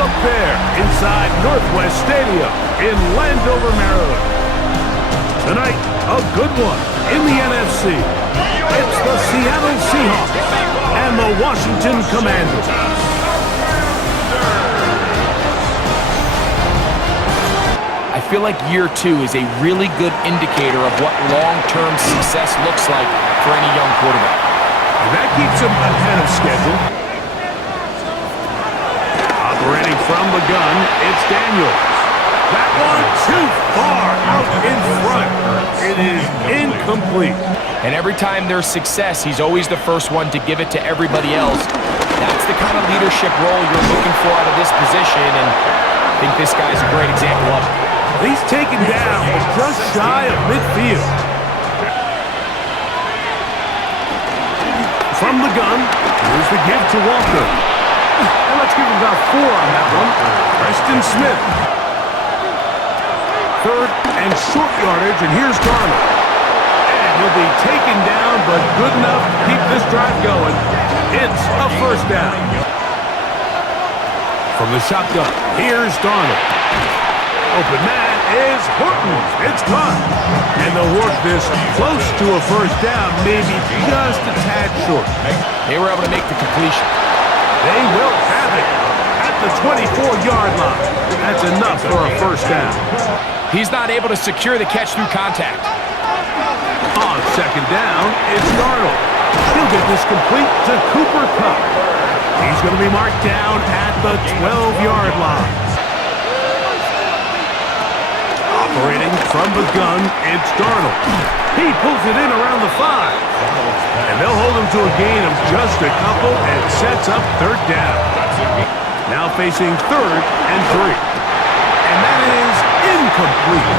look there inside Northwest Stadium in Landover, Maryland. Tonight, a good one in the NFC. It's the Seattle Seahawks and the Washington Commanders. I feel like year 2 is a really good indicator of what long-term success looks like for any young quarterback. And that keeps him ahead of schedule. Operating from the gun, it's Daniels. That one too far out in front. It is incomplete. And every time there's success, he's always the first one to give it to everybody else. That's the kind of leadership role you're looking for out of this position, and I think this guy's a great example of it. He's taken down just shy of midfield. From the gun, here's the give to Walker. And let's give him about 4 on that one. Preston Smith. Third and short yardage, and here's Darnold. And he'll be taken down, but good enough to keep this drive going. It's a first down. From the shotgun, here's Darnold. Open man is Horton. It's caught. And they'll work this close to a first down, maybe just a tad short. They were able to make the completion. They will have it at the 24-yard line. That's enough for a first down. He's not able to secure the catch through contact. On second down, it's Darnold. He'll get this complete to Cooper Kupp. He's going to be marked down at the 12-yard line. Operating from the gun, it's Darnold. He pulls it in around the 5. And they'll hold him to a gain of just a couple and sets up third down. Now facing third and 3. And that is incomplete.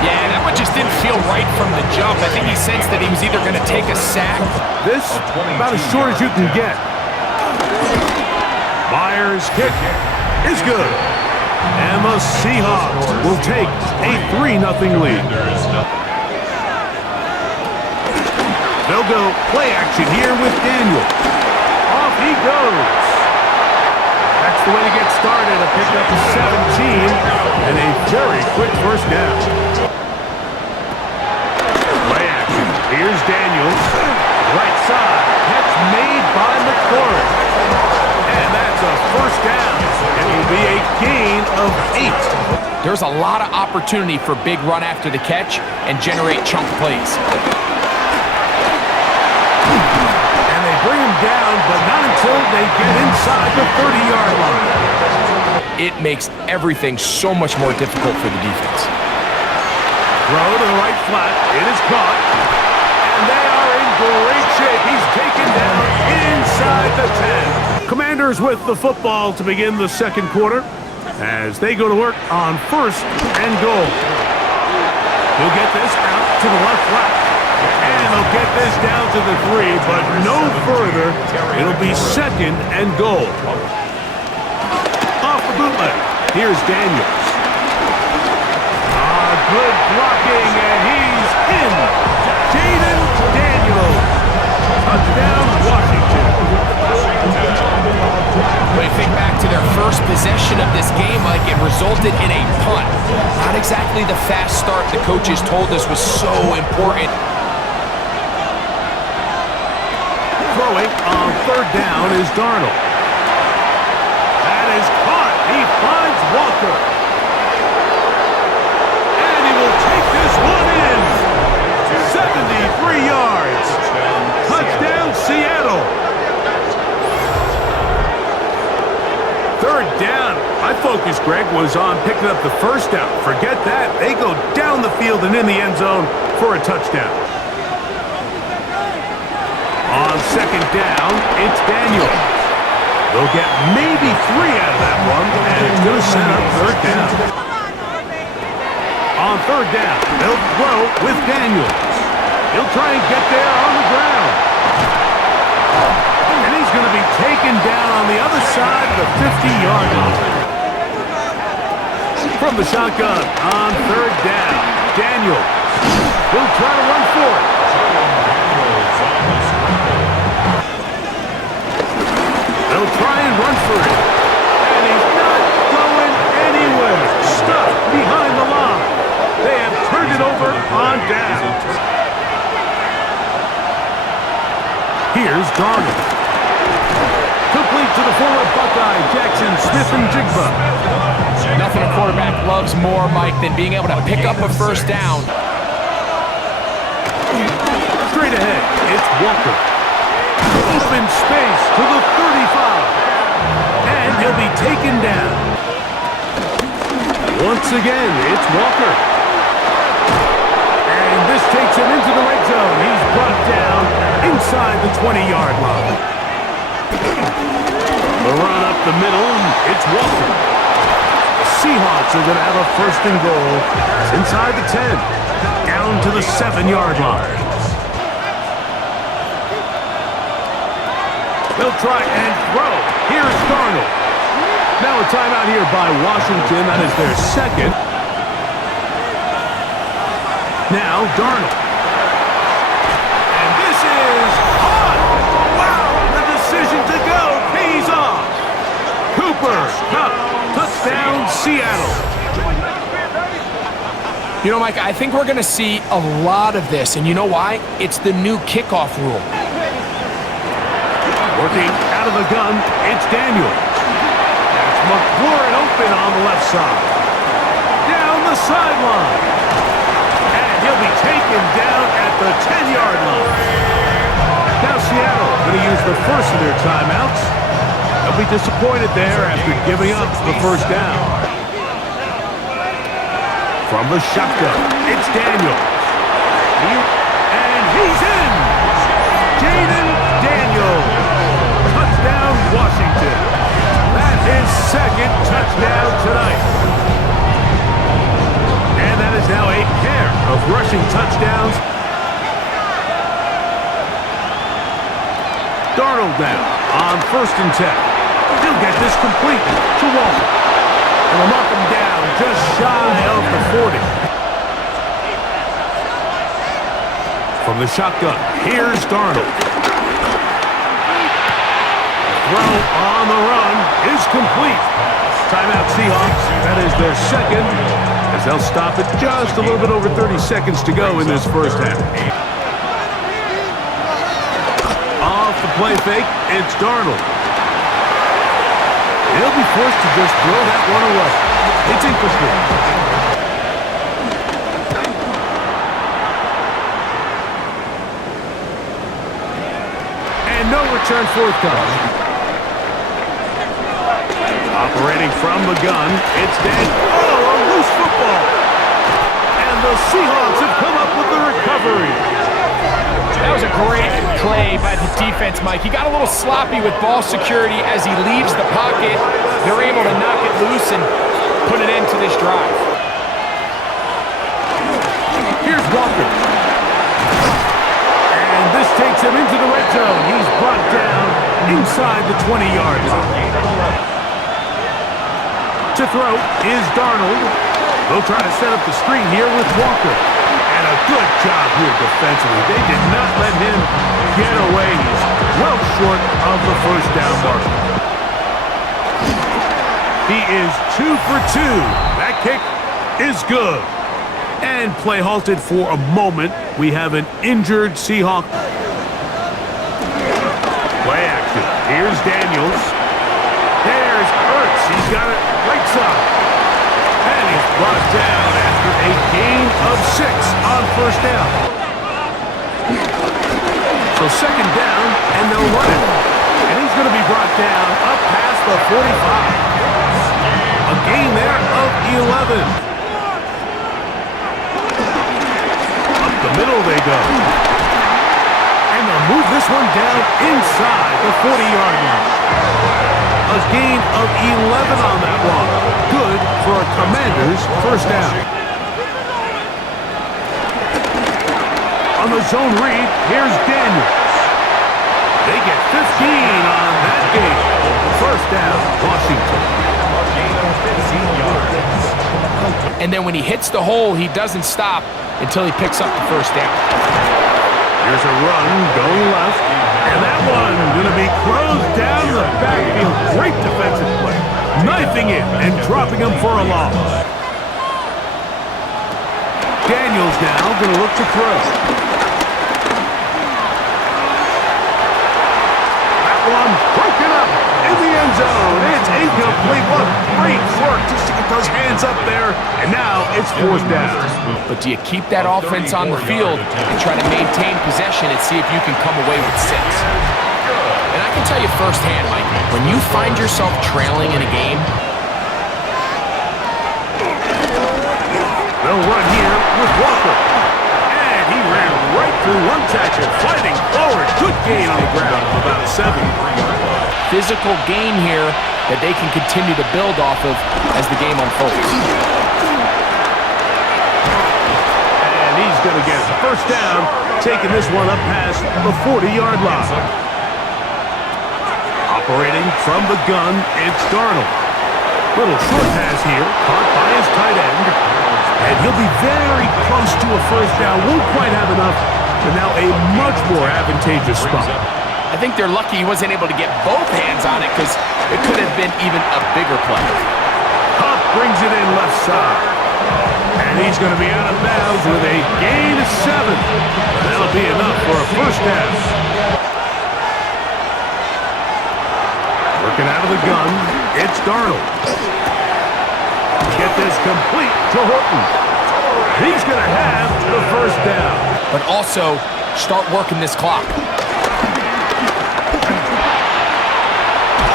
Yeah, that one just didn't feel right from the jump. I think he sensed that he was either going to take a sack. This, about as short as you can get. Myers' kick is good. And the Seahawks will take a 3-0 lead. They'll go play action here with Daniels. Off he goes. That's the way to get started. A pickup of 17 and a very quick first down. Play action. Here's Daniels. Right side. Catch made by McLaurin. And that's a first down. It will be a gain of 8. There's a lot of opportunity for big run after the catch and generate chunk plays. And they bring him down, but not until they get inside the 30-yard line. It makes everything so much more difficult for the defense. Throw to the right flat. It is caught. And they are in great shape. He's taken down inside the 10. Commanders with the football to begin the second quarter as they go to work on first and goal. He'll get this out to the left flat. And they'll get this down to the 3, but no further. It'll be second and goal. Off the bootleg. Here's Daniels. Good blocking, and he's in. Jayden Daniels. Touchdown, Washington. When you think back to their first possession of this game, like it resulted in a punt. Not exactly the fast start the coaches told us was so important. Throwing on third down is Darnold. That is caught. He finds Walker. And he will take this one in. 73 yards. Touchdown, Seattle. Third down. My focus, Greg, was on picking up the first down. Forget that. They go down the field and in the end zone for a touchdown. On second down, it's Daniels. They'll get maybe 3 out of that one, and it's going to set up third down. On third down, they'll throw with Daniels. He'll try and get there on the ground. And he's going to be taken down on the other side of the 50-yard line. From the shotgun, on third down, Daniels will try to run for it. They'll try and run for it. is Gaudin. Complete to the former Buckeye, Jackson Smith-Njigba. Nothing a quarterback loves more, Mike, than being able to pick up a first down. Straight ahead, it's Walker. Open space to the 35. And he'll be taken down. Once again, it's Walker. And this takes him into the red zone. He's brought down inside the 20-yard line. The run up the middle, it's Walker. The Seahawks are going to have a first and goal inside the 10, down to the 7-yard line. They'll try and throw. Here's Darnold. Now a timeout here by Washington. That is their second. Now Darnold. And this is hot. Wow, the decision to go pays off. Cooper, Cup, touchdown, Seattle. You know, Mike, I think we're going to see a lot of this, and you know why? It's the new kickoff rule. Working out of the gun, it's Daniels. That's McLaurin open on the left side. Down the sideline. And he'll be taken down at the 10-yard line. Now Seattle going to use the first of their timeouts. They'll be disappointed there after giving up the first down. From the shotgun, it's Daniels. And he's in! Jayden Daniels. Touchdown, Washington. That is second touchdown tonight. And that is now a pair of rushing touchdowns. Darnold now on 1st and 10. He'll get this complete to Walker. And will knock him down just shy of the 40. From the shotgun, here's Darnold. Throw on the run is complete. Timeout Seahawks. That is their second, as they'll stop it just a little bit over 30 seconds to go in this first half. Off the play fake, it's Darnold. He'll be forced to just throw that one away. It's incomplete. And no return forthcoming. Operating from the gun, it's Daniels. Oh, a loose football. And the Seahawks have come up with the recovery. That was a great play by the defense, Mike. He got a little sloppy with ball security as he leaves the pocket. They're able to knock it loose and put an end to this drive. Here's Walker. And this takes him into the red zone. He's brought down inside the 20-yard line. To throw is Darnold. They'll try to set up the screen here with Walker. And a good job here defensively. They did not let him get away. He's well short of the first down mark. He is 2 for 2. That kick is good. And play halted for a moment. We have an injured Seahawk. Play action. Here's Daniels. There's Ertz. He's got it right side. And he's brought down after a gain of 6 on first down. So second down, and they'll run it. And he's going to be brought down up past the 45. A gain there of 11. Up the middle they go. And they'll move this one down inside the 40-yard line. A gain of 11 on that one. Good for a Commanders first down. On the zone read, here's Daniels. They get 15 on that game. First down, Washington. And then when he hits the hole, he doesn't stop until he picks up the first down. Here's a run going left. And that one going to be closed down the backfield. Great defensive play. Knifing it and dropping him for a loss. Daniels now going to look to throw. hands up there, and now it's fourth down. But do you keep that offense on the field and try to maintain possession and see if you can come away with 6? And I can tell you firsthand, Mike, when you find yourself trailing in a game, they'll run here with Walker. And he ran right through one tackle, fighting forward. Good gain on the ground, about 7. physical gain here that they can continue to build off of as the game unfolds. And he's going to get first down, taking this one up past the 40-yard line. Operating from the gun, it's Darnold. Little short pass here, caught by his tight end. And he'll be very close to a first down. Won't quite have enough, but now a much more advantageous spot. I think they're lucky he wasn't able to get both hands on it because it could have been even a bigger play. Huff brings it in left side. And he's going to be out of bounds with a gain of 7. That'll be enough for a first down. Working out of the gun, it's Darnold. Get this complete to Horton. He's going to have the first down. But also, start working this clock.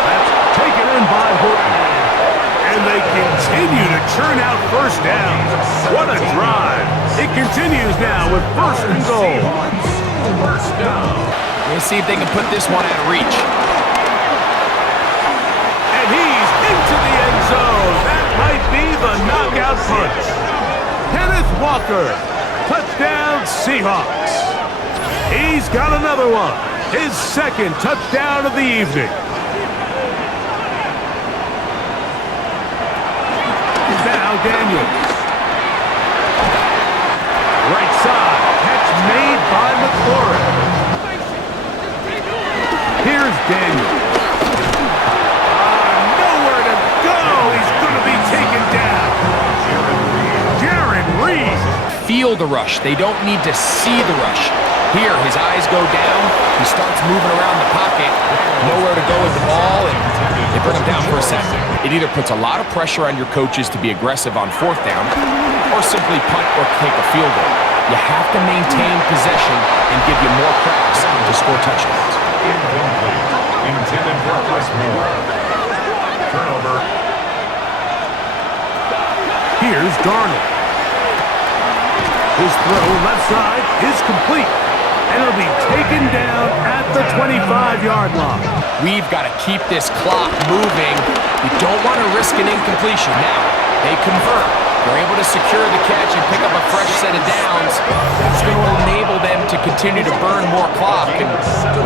That's taken in by Horton. And they continue to churn out first downs. What a drive. It continues now with first and goal. Let's see if they can put this one out of reach. And he's into the end zone. That might be the knockout punch. Kenneth Walker, touchdown Seahawks. He's got another one. His second touchdown of the evening. Now Daniels. Right side, catch made by McLaurin. Here's Daniels. Nowhere to go. He's going to be taken down. Jaron Reed. Feel the rush. They don't need to see the rush. Here, his eyes go down. He starts moving around the pocket. Nowhere to go with the ball, and they bring him down for a second. It either puts a lot of pressure on your coaches to be aggressive on fourth down or simply punt or take a field goal. You have to maintain possession and give you more cracks to score touchdowns. Intended for a turnover. Here's Darnold. His throw left side is complete. And it'll be taken down at the 25-yard line. We've got to keep this clock moving. You don't want to risk an incompletion. Now, they convert. They're able to secure the catch and pick up a fresh set of downs. That's going to enable them to continue to burn more clock. And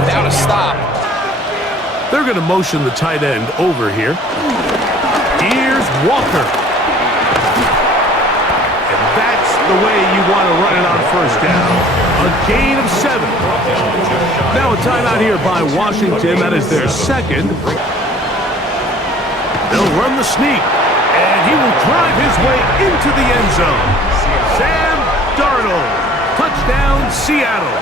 without a stop, they're going to motion the tight end over here. Here's Walker. And that's the way you want to run it on first down. A gain of 7. Now a timeout here by Washington. That is their second. They'll run the sneak. And he will drive his way into the end zone. Sam Darnold. Touchdown, Seattle.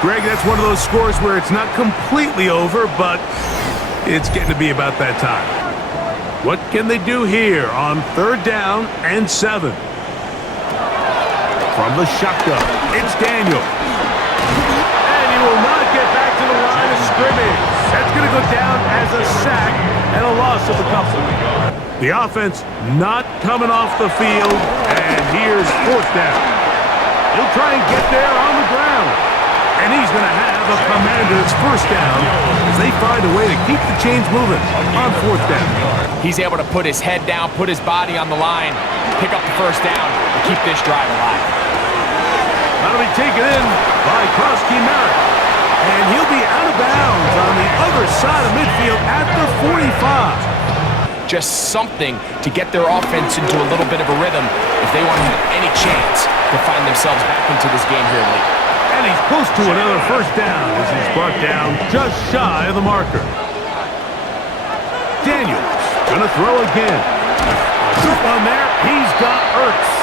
Greg, that's one of those scores where it's not completely over, but it's getting to be about that time. What can they do here on third down and 7? From the shotgun, it's Daniel. And he will not get back to the line of scrimmage. That's going to go down as a sack and a loss of a couple. The offense not coming off the field, and here's fourth down. He'll try and get there on the ground. And he's going to have a Commanders first down as they find a way to keep the chains moving on fourth down. he's able to put his head down, put his body on the line, pick up the first down, and keep this drive alive. That'll be taken in by Krosky Merritt. And he'll be out of bounds on the other side of midfield at the 45. Just something to get their offense into a little bit of a rhythm if they want to have any chance to find themselves back into this game here late. And he's close to another first down as he's brought down just shy of the marker. Daniels gonna throw again. Shoot on there. He's got Ertz.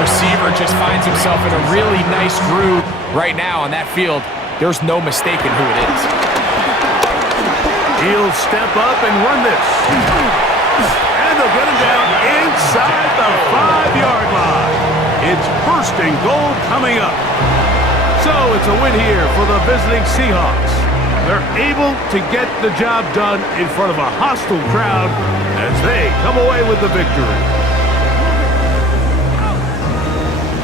Receiver just finds himself in a really nice groove right now on that field. There's no mistaking who it is. He'll step up and run this. And they'll get him down inside the 5-yard line. It's first and goal coming up. So it's a win here for the visiting Seahawks. They're able to get the job done in front of a hostile crowd as they come away with the victory.